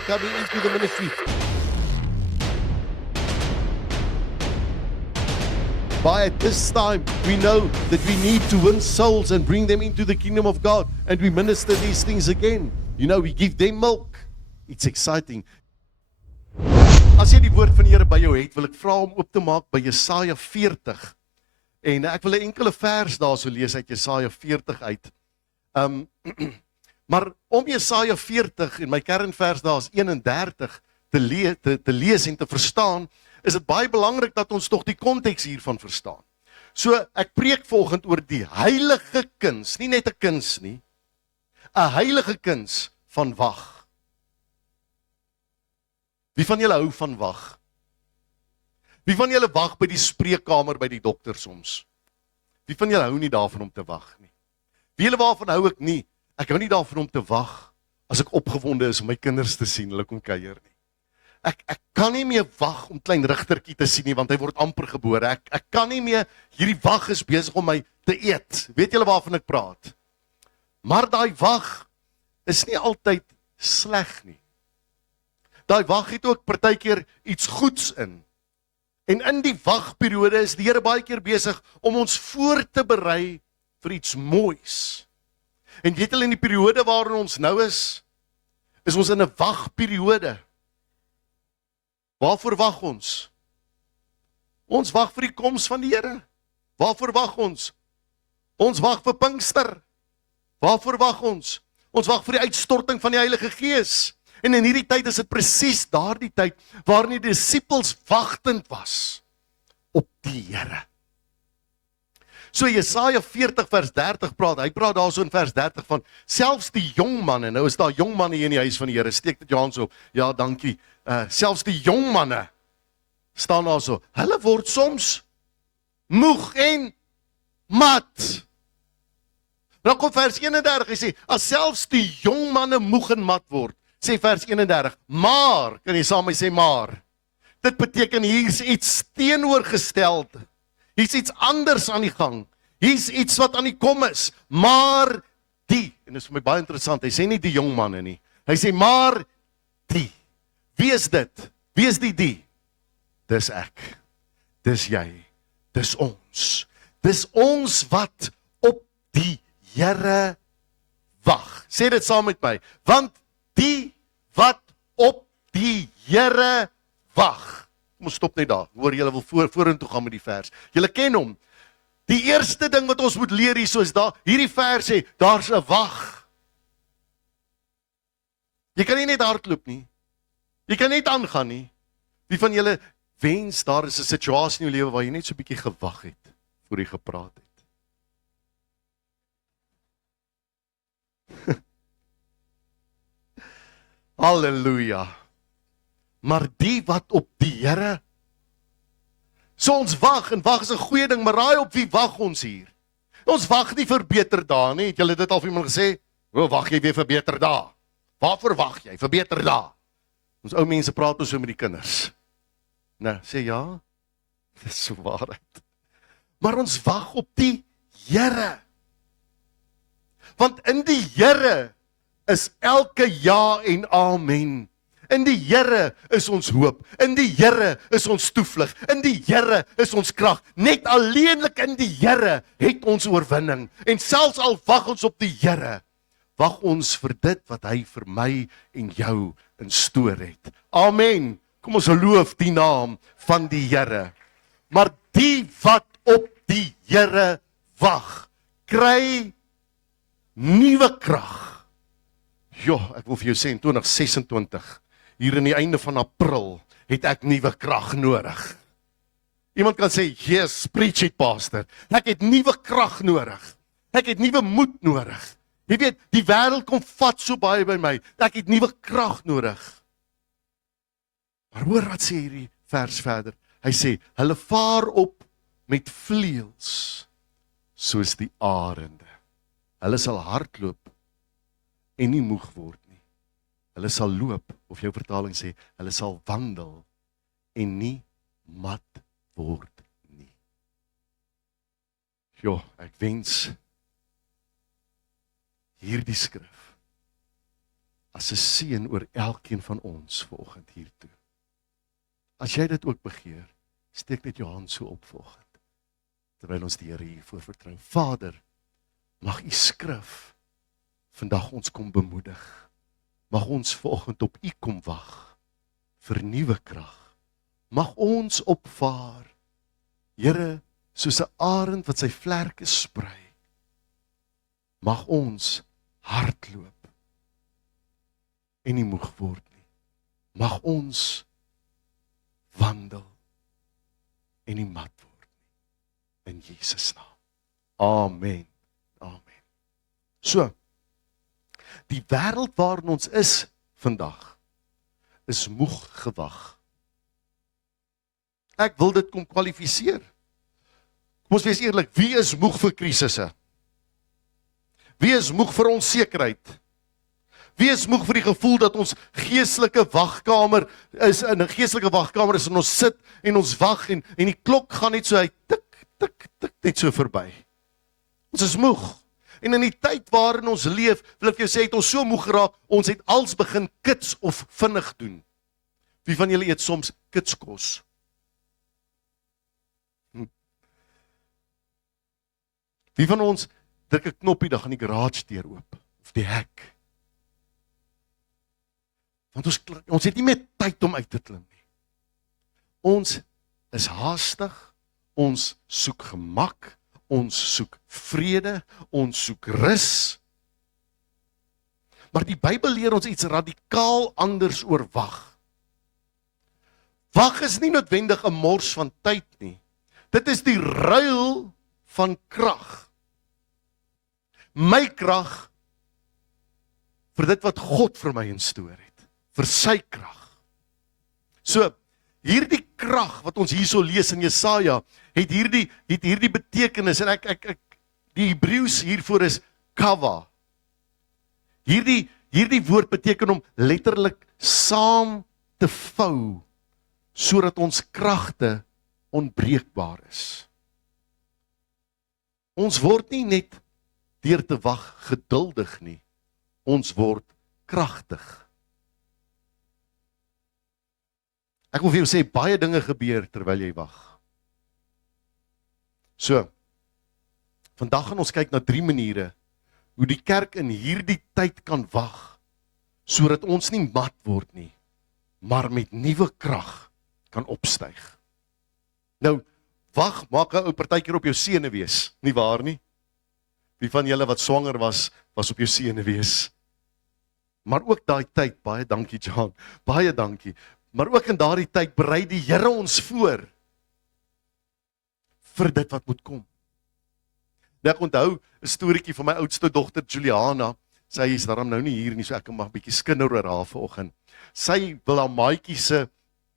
coming into the ministry. By at this time, we know that we need to win souls and bring them into the kingdom of God. And we minister these things again. You know, we give them milk. It's exciting. As jy die woord van die Here by jou het, wil ek vra om oop te maak by Jesaja 40. En ek wil 'n enkele vers daarso lees uit Jesaja 40 uit. Maar om Jesaja 40 en my kernvers daar is 31 te lees en te verstaan, is dit baie belangrik dat ons tog die konteks hiervan verstaan. So ek preek volgende oor die heilige kuns, nie net 'n kuns nie, 'n heilige kuns van wag. Wie van julle hou van wag? Wie van julle wag by die spreekkamer by die dokter soms? Wie van julle hou nie daarvan om te wag nie? Wie julle waarvan hou ek nie? Ek hou nie daarvan om te wag as ek opgewonde is om my kinders te sien, hulle kom kuier nie. Ek kan nie meer wag om klein Rigtertjie te sien nie, want hy word amper gebore. Ek kan nie meer, hierdie wag is besig om my te eet. Weet julle waarvan ek praat? Maar daai wag is nie altyd sleg nie. Daai wag het ook partykeer iets goeds in. En in die wagperiode is die Here baie keer besig om ons voor te berei vir iets moois. En weet julle, in die periode waarin ons nou is ons in 'n wagperiode. Waarvoor wag ons? Ons wag vir die koms van die Here. Waarvoor wag ons? Ons wag vir Pinkster. Waarvoor wag ons? Ons wag vir die uitstorting van die Heilige Gees. En in hierdie tyd is dit presies daardie tyd waarin die disippels wagtend was op die Here. So Jesaja 40 vers 30 praat, hy praat daarso in vers 30 van, selfs die jong manne, nou is daar jong manne hier in die huis van die Here, steek dit jou hand so, ja dankie, selfs die jong manne, staan daar so, hulle word soms moeg en mat. Dan kom vers 31, hy sê, as selfs die jong manne moeg en mat word, sê vers 31, maar, kan jy saam met my sê maar, dit beteken hier is iets teenoorgesteld, hier is iets anders aan die gang, hier is iets wat aan die kom is, maar die, en dit is vir my baie interessant, hy sê nie die jong manne nie, hy sê maar die, wie is dit? Wie is die? Dis ek, dis jy, dis ons wat op die Here wag. Sê dit saam met my, want die wat op die Here wag. Kom ons stop net daar, hoor julle wil vorentoe gaan met die vers. Julle ken hom. Die eerste ding wat ons moet leer hier, soos daar, hierdie vers sê, daar's 'n wag. Jy kan nie net hardloop nie. Jy kan net aangaan nie. Wie van julle wens daar is 'n situasie in jou lewe waar jy net so 'n bietjie gewag het voor jy gepraat het? Halleluja. Maar die wat op die Here, so ons wag, en wag is 'n goeie ding, maar raai op wie wag ons hier? Ons wag nie vir beter dae nie, het julle dit al vir iemand gesê? O, wag jy weer vir beter dae? Waarvoor wag jy? Vir beter dae? Ons ou mense praat ons so met die kinders. Nou, sê ja, dis so waarheid. Maar ons wag op die Here. Want in die Here is elke ja en amen. In die Here is ons hoop. In die Here is ons toevlug. In die Here is ons krag. Net alleenlik in die Here het ons oorwinning. En selfs al wag ons op die Here, wag ons vir dit wat hy vir my en jou instoor het. Amen. Kom ons loof die naam van die Here. Maar die wat op die Here wag, kry nuwe krag. Jo, ek wil vir jou sê in 2026, hier in die einde van April, het ek nuwe krag nodig. Iemand kan sê, yes, preach it, pastor. Ek het nuwe krag nodig. Ek het nuwe moed nodig. Jy weet, die wêreld kom vat so baie by my. Ek het nuwe krag nodig. Maar hoor wat sê hierdie vers verder. Hy sê, hulle vaar op met vleuels, soos die arende. Hulle sal hardloop en nie moeg word nie. Hulle sal loop, of jou vertaling sê, hulle sal wandel en nie mat word nie. Jo, ek wens hierdie skrif as 'n seën oor elkeen van ons vanoggend hiertoe. As jy dit ook begeer, steek net jou hand so op vanoggend, terwyl ons die Here hiervoor vertrou. Vader, mag U skrif vandag ons kom bemoedig. Mag ons vanoggend op U kom wag vir nuwe krag. Mag ons opvaar, Here, soos 'n arend wat sy vlerke sprei. Mag ons hardloop en nie moeg word nie. Mag ons wandel en nie mat word nie. In Jesus naam. Amen. Amen. So, die wêreld waarin ons is vandag, is moeg gewag. Ek wil dit kom kwalifiseer. Kom ons wees eerlik, wie is moeg vir krisisse? Wie is moeg vir onsekerheid? Wie is moeg vir die gevoel dat ons geestelike wagkamer is, in 'n geestelike wagkamer is en ons sit en ons wag en die klok gaan net so uit tik, tik, tik, net so verby. Ons is moeg. En in die tyd waarin ons leef, wil ek vir jou sê, het ons so moeg geraak, ons het als begin kits of vinnig doen. Wie van julle eet soms kitskos? Wie van ons druk 'n knoppie, dan gaan die garage deur oop, of die hek. Want ons het nie meer tyd om uit te klim nie. Ons is haastig, ons soek gemak, ons soek vrede, ons soek rus. Maar die Bybel leer ons iets radikaal anders oor wag. Wag is nie noodwendig 'n mors van tyd nie. Dit is die ruil van krag. My krag vir dit wat God vir my instoor het, vir sy krag. So, hierdie krag wat ons hierso lees in Jesaja, het hierdie betekenis, en ek die Hebreëus hiervoor is kava. Hierdie woord beteken om letterlik saam te vou, sodat ons kragte onbreekbaar is. Ons word nie net deur te wag geduldig nie, ons word kragtig. Ek wil vir jou sê, baie dinge gebeur terwyl jy wag. So, vandag gaan ons kyk na 3 maniere, hoe die kerk in hierdie tyd kan wag, sodat ons nie mat word nie, maar met nuwe krag kan opstyg. Nou, wag maak 'n ou partykeer op jou senuwees, nie waar nie? Wie van julle wat swanger was op jou senuwees? Maar ook daai tyd, baie dankie John, baie dankie, maar ook in daardie tyd berei die Here ons voor vir dit wat moet kom. Ek onthou 'n storieetjie van my oudste dogter Juliana, sy is daarom nou nie hier nie, so ek mag 'n bietjie skinder oor haar vanoggend. Sy wil haar maatjie se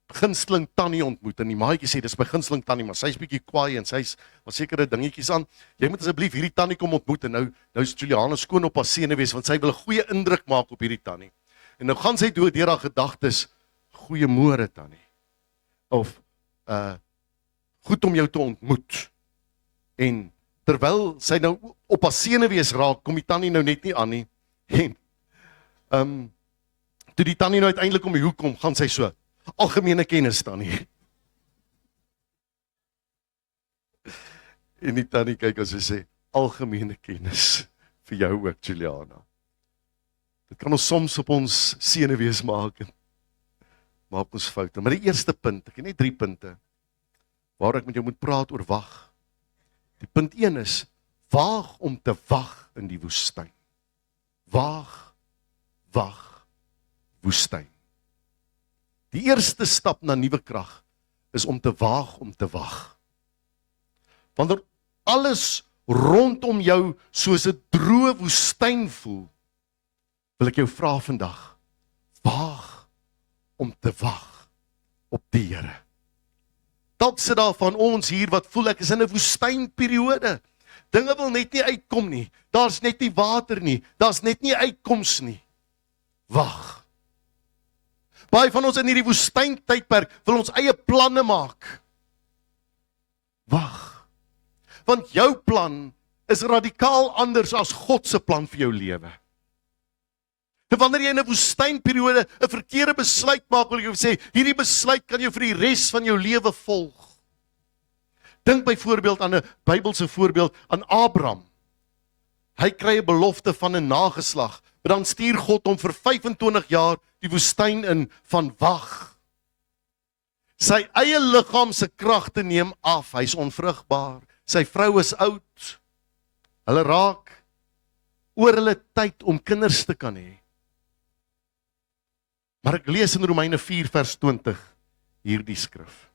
gunsteling tannie ontmoet, en die maatjie sê, dis my gunsteling tannie, maar sy's bietjie kwaai, en sy's sekere dingetjies aan, jy moet asseblief hierdie tannie kom ontmoet, en nou is Juliana skoon op haar senuwees, want sy wil 'n goeie indruk maak op hierdie tannie. En nou gaan sy deur haar gedagtes, goeiemôre tannie, of goed om jou te ontmoet. En terwyl sy nou op haar senuwees raak, kom die tannie nou net nie aan nie, en toe die tannie nou uiteindelik om die hoek kom, gaan sy so, algemene kennis tannie. En die tannie kyk as sy sê, algemene kennis vir jou ook, Juliana. Dit kan ons soms op ons senuwees maak, en maak ons foute. Maar die eerste punt, ek het net 3 punte, waar ek met jou moet praat oor wag. Die punt 1 is, waag om te wag in die woestyn. Waag, woestyn. Die eerste stap na nuwe krag is om te wag. Wanneer alles rondom jou soos 'n droë woestyn voel, wil ek jou vra vandag, waag om te wag op die Here. Dalk sit daar van ons hier wat voel ek is in 'n woestynperiode. Dinge wil net nie uitkom nie. Daar's net nie water nie. Daar's net nie uitkoms nie. Wag. Baie van ons in hierdie woestyntydperk wil ons eie planne maak. Wag. Want jou plan is radikaal anders as God se plan vir jou lewe. En wanneer jy in 'n woestynperiode 'n verkeerde besluit maak, wil jy sê, hierdie besluit kan jou vir die res van jou lewe volg. Dink byvoorbeeld aan 'n Bybelse voorbeeld aan Abraham. Hy kry 'n belofte van 'n nageslag, maar dan stuur God hom vir 25 jaar die woestyn in van wag. Sy eie liggaam se kragte neem af, hy's onvrugbaar. Sy vrou is oud. Hulle raak oor hulle tyd om kinders te kan hê. Maar ek lees in Romeine 4 vers 20 hierdie skrif.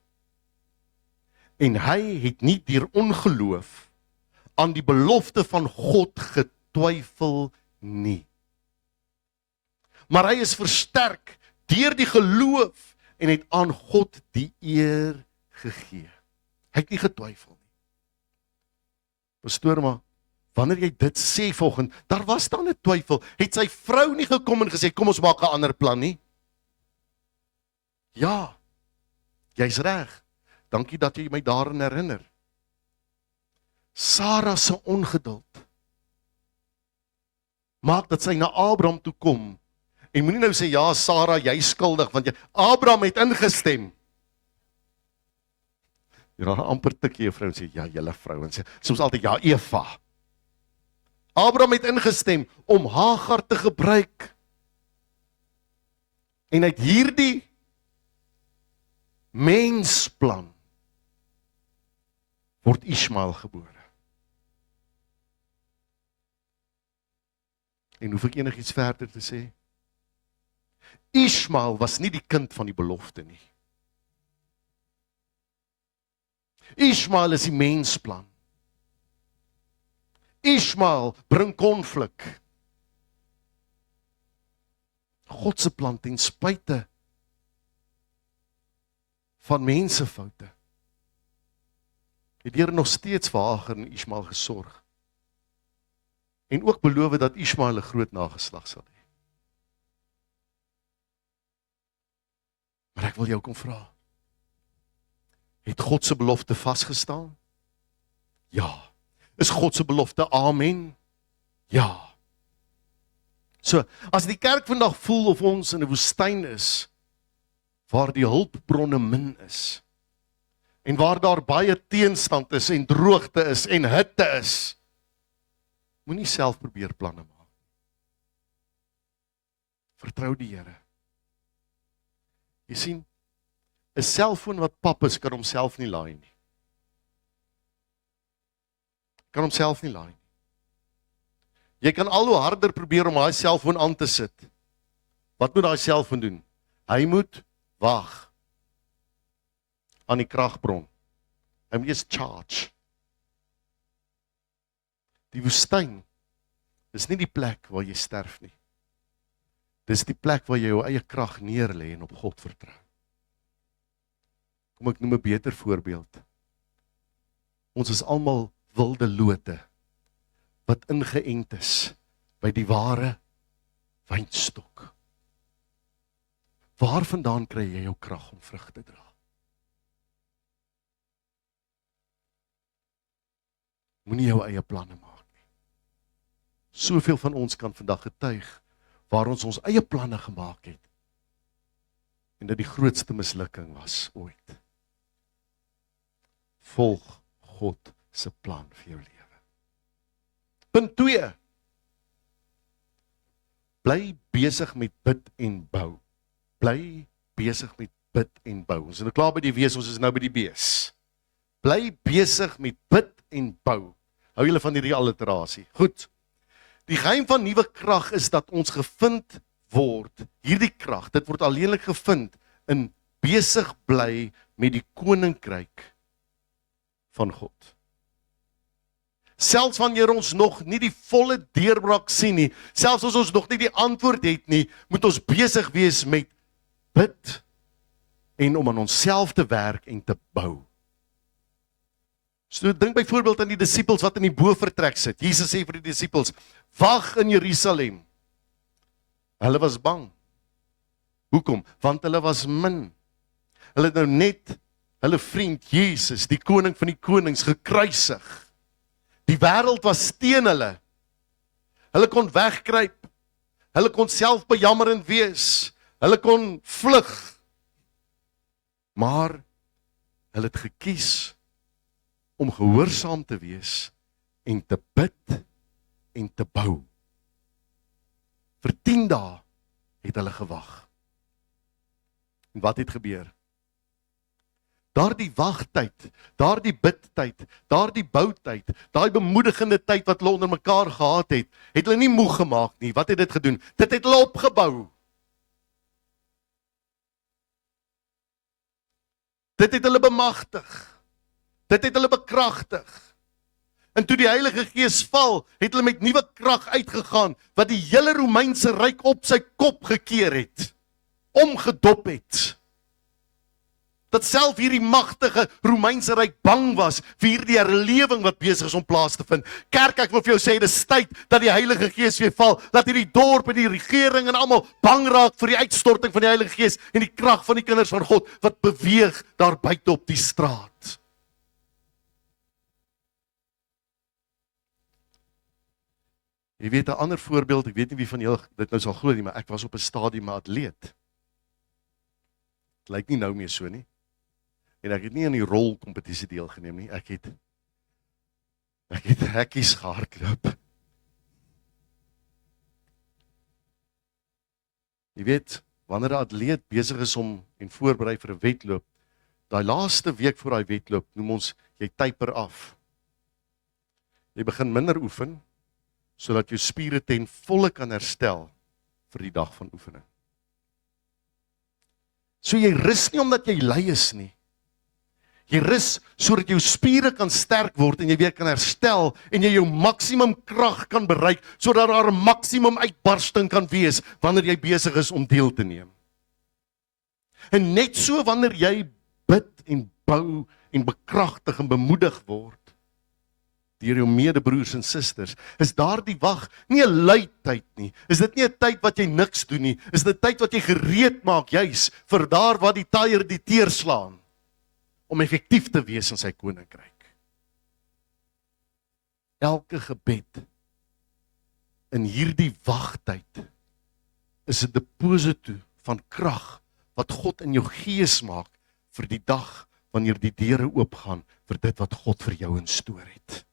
En hy het nie deur ongeloof aan die belofte van God getwyfel nie. Maar hy is versterk deur die geloof en het aan God die eer gegee. Hy het nie getwyfel nie. Pastoor, maar wanneer jy dit sê volgende, daar was dan 'n twyfel. Het sy vrou nie gekom en gesê, kom ons maak 'n ander plan nie? Ja, jy's reg. Dankie dat jy my daarin herinner. Sara se ongeduld maak dat sy na Abraham toe kom. En moenie nou sê, ja, Sara, jy skuldig, want Abraham het ingestem. Ja, amper tik jy vrou en sê, ja, julle vrouens sê, soms altyd, ja, Eva. Abraham het ingestem om Hagar te gebruik. En uit hierdie mensplan word Ismael gebore. En hoef ek enigiets verder te sê? Ismael was nie die kind van die belofte nie. Ismael is die mensplan. Ismael bring konflik. God se plan ten spyte van mensefoute. Het die Here nog steeds vir Hagar en Ismael gesorg. En ook beloof dat Ismael 'n groot nageslag sal hê. Maar ek wil jou kom vra. Het God se belofte vasgestaan? Ja. Is God se belofte amen? Ja. So, as die kerk vandag voel of ons in 'n woestyn is, waar die hulpbronne min is, en waar daar baie teenstand is, en droogte is, en hitte is, moenie self probeer planne maak. Vertrou die Here. Jy sien, 'n selfoon wat pap is, kan homself nie laai nie. Kan homself nie laai nie. Jy kan al hoe harder probeer om daai selfoon aan te sit. Wat moet daai selfoon doen? Hy moet wag aan die kragbron. Hy moet eers charge. Die woestyn is nie die plek waar jy sterf nie. Dis die plek waar jy jou eie krag neerlê en op God vertrou. Kom ek noem 'n beter voorbeeld. Ons is almal wilde lote wat ingeënt is by die ware wynstok. Waarvandaan kry jy jou krag om vrug te dra? Moenie jou eie planne maak nie. Soveel van ons kan vandag getuig waar ons ons eie planne gemaak het en dit die grootste mislukking was ooit. Volg God se plan vir jou lewe. Punt 2. Bly besig met bid en bou. Bly besig met bid en bou. Ons is nou klaar by die wees, ons is nou by die bees. Bly besig met bid en bou. Hou julle van hierdie alliterasie. Goed. Die geheim van nuwe krag is dat ons gevind word, hierdie krag, dit word alleenlik gevind in besig bly met die koninkryk van God. Selfs wanneer ons nog nie die volle deurbraak sien nie, selfs as ons nog nie die antwoord het nie, moet ons besig wees met bid en om aan onsself te werk en te bou. So dink byvoorbeeld aan die disippels wat in die bovertrek sit. Jesus sê vir die disippels, wag in Jerusalem. Hulle was bang. Hoekom? Want hulle was min. Hulle het nou net hulle vriend Jesus, die koning van die konings, gekruisig. Die wêreld was teen hulle. Hulle kon wegkruip. Hulle kon selfbejammerend wees. Hulle kon vlug. Maar hulle het gekies om gehoorsaam te wees en te bid en te bou. Vir 10 dae het hulle gewag. En wat het gebeur? Daardie wagtyd, daardie bidtyd, daardie boutyd, daai bemoedigende tyd wat hulle onder mekaar gehad het, het hulle nie moeg gemaak nie. Wat het dit gedoen? Dit het hulle opgebou. Dit het hulle bemagtig. Dit het hulle bekragtig. En toe die Heilige Gees val, het hulle met nuwe krag uitgegaan, wat die hele Romeinse ryk op sy kop gekeer het, omgedop het. Dat self hierdie magtige Romeinse ryk bang was vir hierdie herlewing wat besig is om plaas te vind. Kerk, ek wil vir jou sê, dis tyd dat die Heilige Gees weer val, dat hierdie dorp en die regering en almal bang raak vir die uitstorting van die Heilige Gees en die krag van die kinders van God wat beweeg daar buite op die straat. Jy weet, 'n ander voorbeeld, ek weet nie wie van julle dit nou sal glo nie, maar ek was op 'n stadium 'n atleet. Dit lyk nie nou meer so nie. En ek het nie aan die rolkompetisie deelgeneem nie. Ek het hekkies gehardloop. Jy weet, wanneer 'n atleet besig is om en voorberei vir 'n wedloop, daai laaste week voor daai wedloop, noem ons, jy taper af. Jy begin minder oefen, sodat jou spiere ten volle kan herstel vir die dag van oefening. So jy rus nie omdat jy lui is nie. Jy rus sodat jou spiere kan sterk word en jy weer kan herstel en jy jou maksimum krag kan bereik sodat daar 'n maksimum uitbarsting kan wees wanneer jy besig is om deel te neem. En net so wanneer jy bid en bou en bekragtig en bemoedig word deur jou medebroers en susters, is daardie wag nie 'n lui tyd nie. Is dit nie 'n tyd wat jy niks doen nie. Is dit 'n tyd wat jy gereed maak juis vir daar waar die tyre die teer slaan om effektief te wees in sy koninkryk. Elke gebed in hierdie wagtyd is 'n deposito van krag wat God in jou gees maak vir die dag wanneer die deure oopgaan vir dit wat God vir jou instoor het.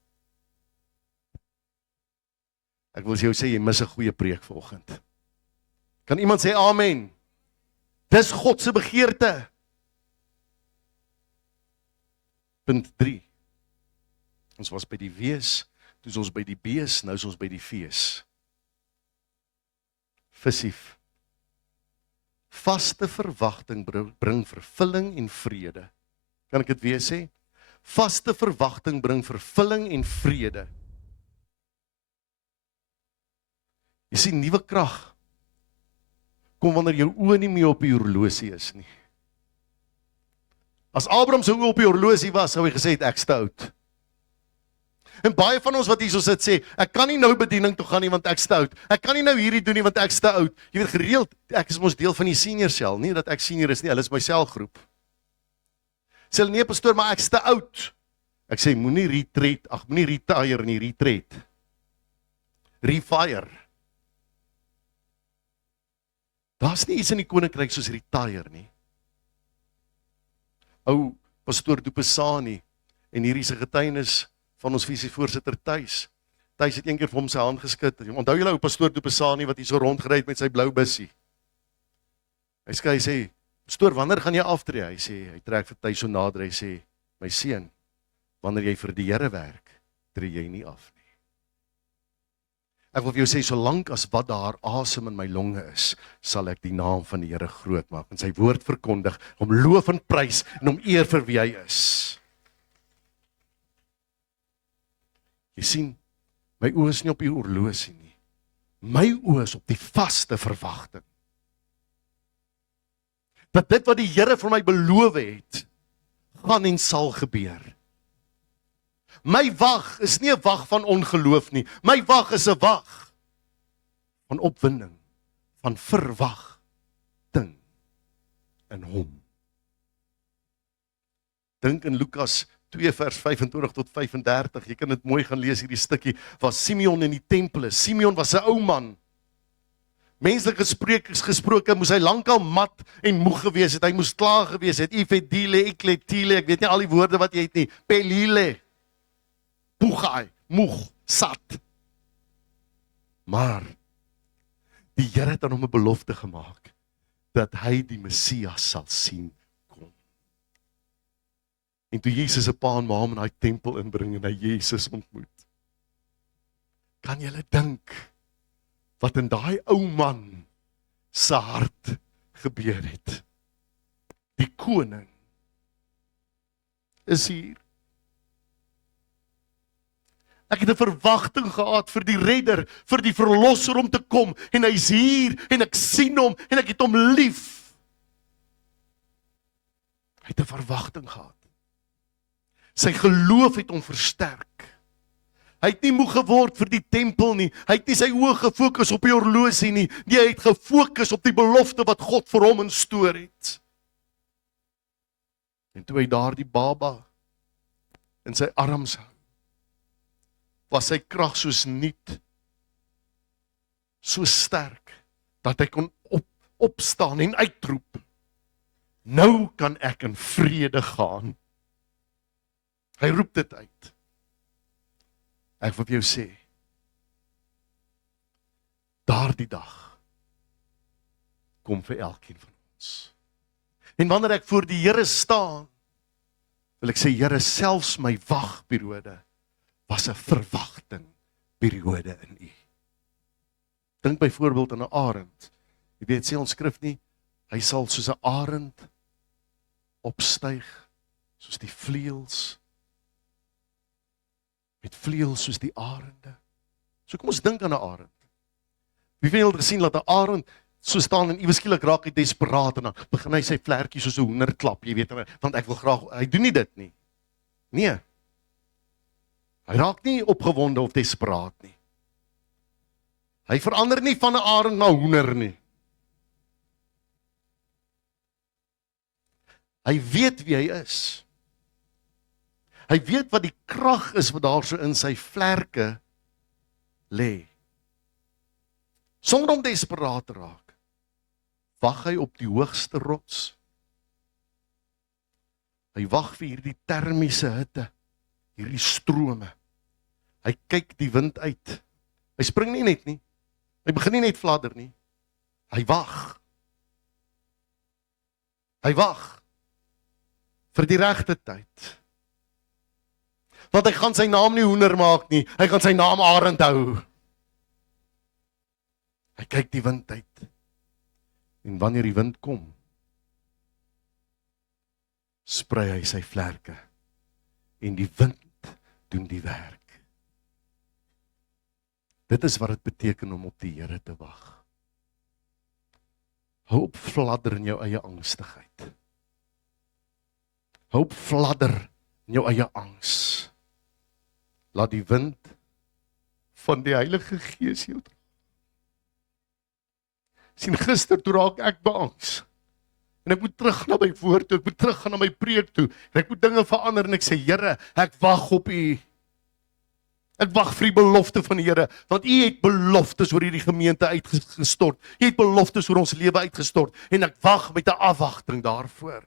Ek wil jou sê, jy mis 'n goeie preek vanoggend. Kan iemand sê amen? Dis God se begeerte. Punt 3. Ons was by die wees, toe is ons by die bees, nou is ons by die fees. Visief. Vaste verwagting bring vervulling en vrede. Kan ek dit weer sê? Vaste verwagting bring vervulling en vrede. Jy sien, nuwe krag kom wanneer jou oë nie meer op die horlosie is nie. As Abraham se oë op die horlosie was, sou hy gesê het, ek's te oud. En baie van ons wat hierso sit sê, ek kan nie nou bediening toe gaan nie want ek's te oud. Ek kan nie nou hierdie doen nie want ek's te oud. Jy weet gereeld, ek is mos deel van die senior sel, nie dat ek senior is nie, hulle is my selgroep. Sê hulle, nee pastoor, maar ek's te oud. Ek sê, moenie retire nie, retreat. Refire. Daar's nie iets in die koninkryk soos retire nie. Ou pastoor Dupesani, en hier is 'n getuienis van ons visievoorsitter Thys. Thys het eendag vir hom sy hand geskit. Onthou julle ou pastoor Dupesani wat hier so rondgery het met sy blou bussie? Hy sê, pastoor, wanneer gaan jy aftree? Hy sê, hy trek vir Thys so nader, hy sê, my seun, wanneer jy vir die Here werk, tree jy nie af nie. Ek wil vir jou sê, solank as wat daar asem in my longe is, sal ek die naam van die Here groot maak, en sy woord verkondig, om loof en prys, en om eer vir wie hy is. Jy sien, my oë is nie op die horlosie nie. My oë is op die vaste verwagting. Dat dit wat die Here vir my beloof het, gaan en sal gebeur. My wag is nie 'n wag van ongeloof nie. My wag is 'n wag van opwinding, van verwagting in hom. Dink in Lukas 2 vers 25 tot 35. Jy kan dit mooi gaan lees hierdie stukkie waar Simeon in die tempel is. Simeon was 'n ou man Menslik gesproke, moes hy lankal mat en moeg gewees het. Hy moes klaar gewees het. Ifedile, ikletile, ek weet nie al die woorde wat jy het nie. Pelile, pugai, moeg, sat. Maar die Here het aan hom 'n belofte gemaak dat hy die Messias sal sien kom. En toe Jesus 'n pa en ma hom in daai tempel inbring en hy Jesus ontmoet. Kan julle dink wat in daai ou man se hart gebeur het? Die koning is hier. Ek het 'n verwagting gehad vir die redder, vir die verlosser om te kom, en hy's hier, en ek sien hom, en ek het hom lief. Hy het 'n verwagting gehad. Sy geloof het hom versterk. Hy het nie moeg geword vir die tempel nie, hy het nie sy oë gefokus op die horlosie nie, hy het gefokus op die belofte wat God vir hom instoor het. En toe hy daardie baba in sy arms hou, was sy krag soos nuut, so sterk, dat hy kon opstaan en uitroep, nou kan ek in vrede gaan. Hy roep dit uit. Ek wil vir jou sê, daardie dag kom vir elkeen van ons. En wanneer ek voor die Here staan, wil ek sê, Here, selfs my wagperiode was 'n verwagting periode in U. Dink byvoorbeeld aan 'n arend. Jy weet, sê ons skrif nie, hy sal soos 'n arend opstyg, soos die vleuels, met vleuels soos die arende. So kom ons dink aan 'n arend. Wie van julle het gesien dat 'n arend so staan en iewes skielik raak hy desperaat en dan begin hy sy vlekjies soos 'n hoender klap, jy weet, want ek wil graag, hy doen nie dit nie. Nee. Hy raak nie opgewonde of desperaat nie. Hy verander nie van 'n arend na hoender nie. Hy weet wie hy is. Hy weet wat die krag is wat daar so in sy vlerke lê. Sonder om desperaat te raak, wag hy op die hoogste rots. Hy wag vir hierdie termiese hitte, hierdie strome. Hy kyk die wind uit. Hy spring nie net nie. Hy begin nie net fladder nie. Hy wag. Hy wag vir die regte tyd. Want hy gaan sy naam nie hoender maak nie. Hy gaan sy naam arend hou. Hy kyk die wind uit. En wanneer die wind kom, sprei hy sy vlerke. En die wind doen die werk. Dit is wat dit beteken om op die Here te wag. Hou op fladder in jou eie angstigheid. Hou op fladder in jou eie angs. Laat die wind van die Heilige Gees jou dra. Sien, gister toe raak ek beangs. En ek moet terug na my woord toe, ek moet terug gaan na my preek toe. En ek moet dinge verander en ek sê, Here, ek wag op U. Ek wag vir die belofte van die Here, want U het beloftes oor hierdie gemeente uitgestort. U het beloftes oor ons lewe uitgestort. En ek wag met 'n afwagting daarvoor.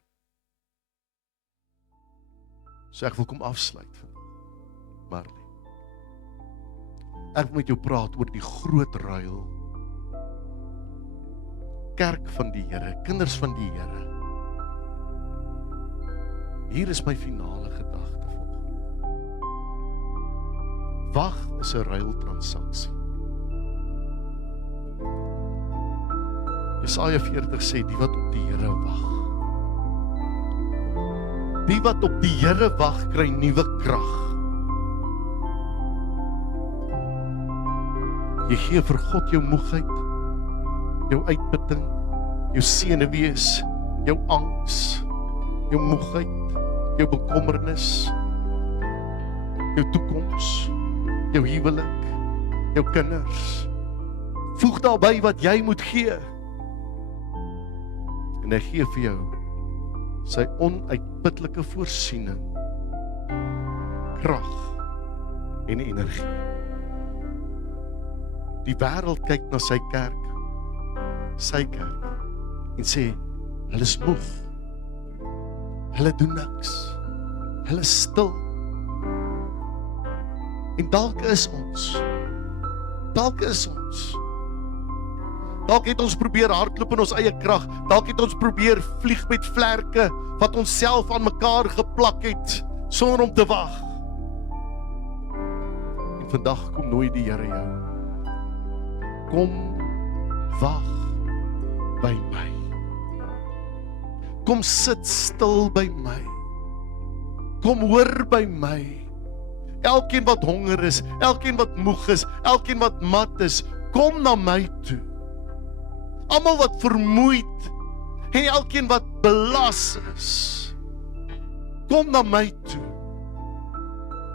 So ek wil kom afsluit vandag. Marley. Ek wil met jou praat oor die groot ruil. Kerk van die Here, kinders van die Here. Hier is my finale gedagte volgende. Wag is 'n ruiltransaksie. Jesaja 40 sê, die wat op die Here wag. Die wat op die Here wag, kry nuwe krag. Jy gee vir God jou moegheid, jou uitputting, jou senuwees, jou angs, jou moegheid, jou bekommernis, jou toekoms, jou huwelik, jou kinders. Voeg daarby wat jy moet gee. En hy gee vir jou sy onuitputlike voorsiening, krag en energie. Die wêreld kyk na sy kerk sy kerk en sê, hulle is moeg. Hulle doen niks. Hulle is stil. En dalk is ons. Dalk is ons. Dalk het ons probeer hardloop in ons eie krag. Dalk het ons probeer vlieg met vlerke wat ons self aan mekaar geplak het sonder om te wag. En vandag kom nooi die Here jou. Kom wag by my. Kom sit stil by my. Kom hoor by my. Elkeen wat honger is, elkeen wat moeg is, elkeen wat mat is, kom na my toe. Almal wat vermoeid en elkeen wat belas is, kom na my toe.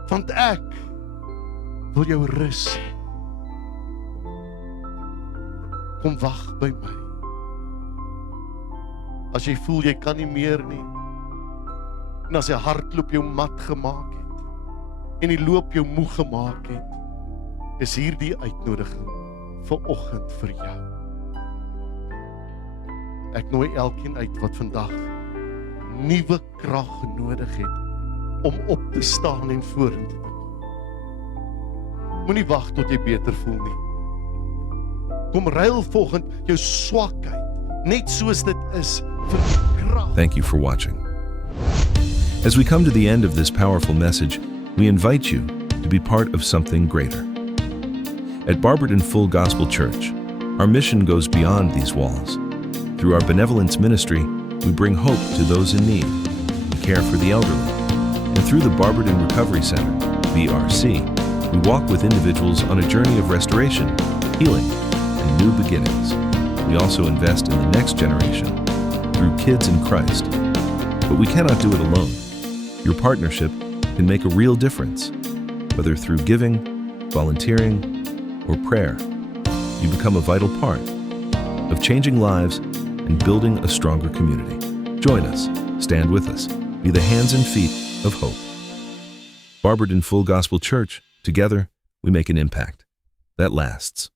Want ek wil jou rus. Kom wag by my. As jy voel jy kan nie meer nie, en as jy hardloop jou mat gemaak het, en die loop jou moeg gemaak het, is hier die uitnodiging vir oggend vir jou. Ek nooi elkeen uit wat vandag nuwe krag nodig het om op te staan en vorentoe te kom. Moenie wag tot jy beter voel nie. Kom ruil volgens jou swakheid, net soos dit is, vir krag. Thank you for watching. As we come to the end of this powerful message, we invite you to be part of something greater. At Barberton Full Gospel Church, our mission goes beyond these walls. Through our benevolence ministry, we bring hope to those in need, we care for the elderly, and through the Barberton Recovery Center, BRC, we walk with individuals on a journey of restoration, healing, and new beginnings. We also invest in the next generation through Kids in Christ. But we cannot do it alone. Your partnership can make a real difference, whether through giving, volunteering, or prayer. You become a vital part of changing lives and building a stronger community. Join us, stand with us, be the hands and feet of hope. Barberton Full Gospel Church, together we make an impact that lasts.